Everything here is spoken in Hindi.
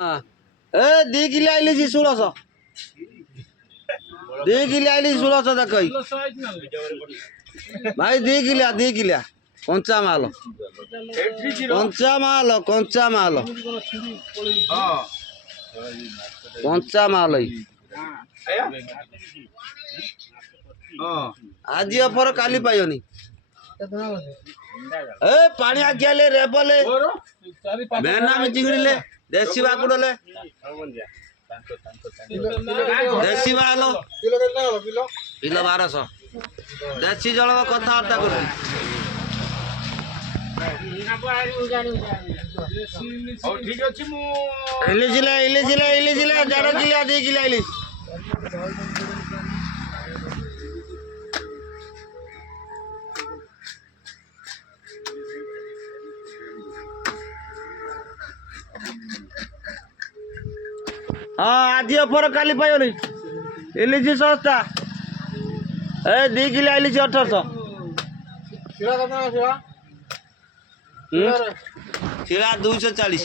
हाँ ए 2 किलो आइली जी 1600 2 किलो आइली 1600 देख भाई 2 किलो कंचा माल कंचा माल आज अफर काली पाइनी ए पानी आखियाले रेपले मेना में चिंगड़ीले देसी बाकुड़ले देसी बालो किलो 1200 देसी जल कथबार्ता कर इलिश 1.5 किलो 2 किलो इलिश हाँ आज अफर काली पाइनी इलिश सस्ता ए 2 किलो इलिश 1800 शिला 240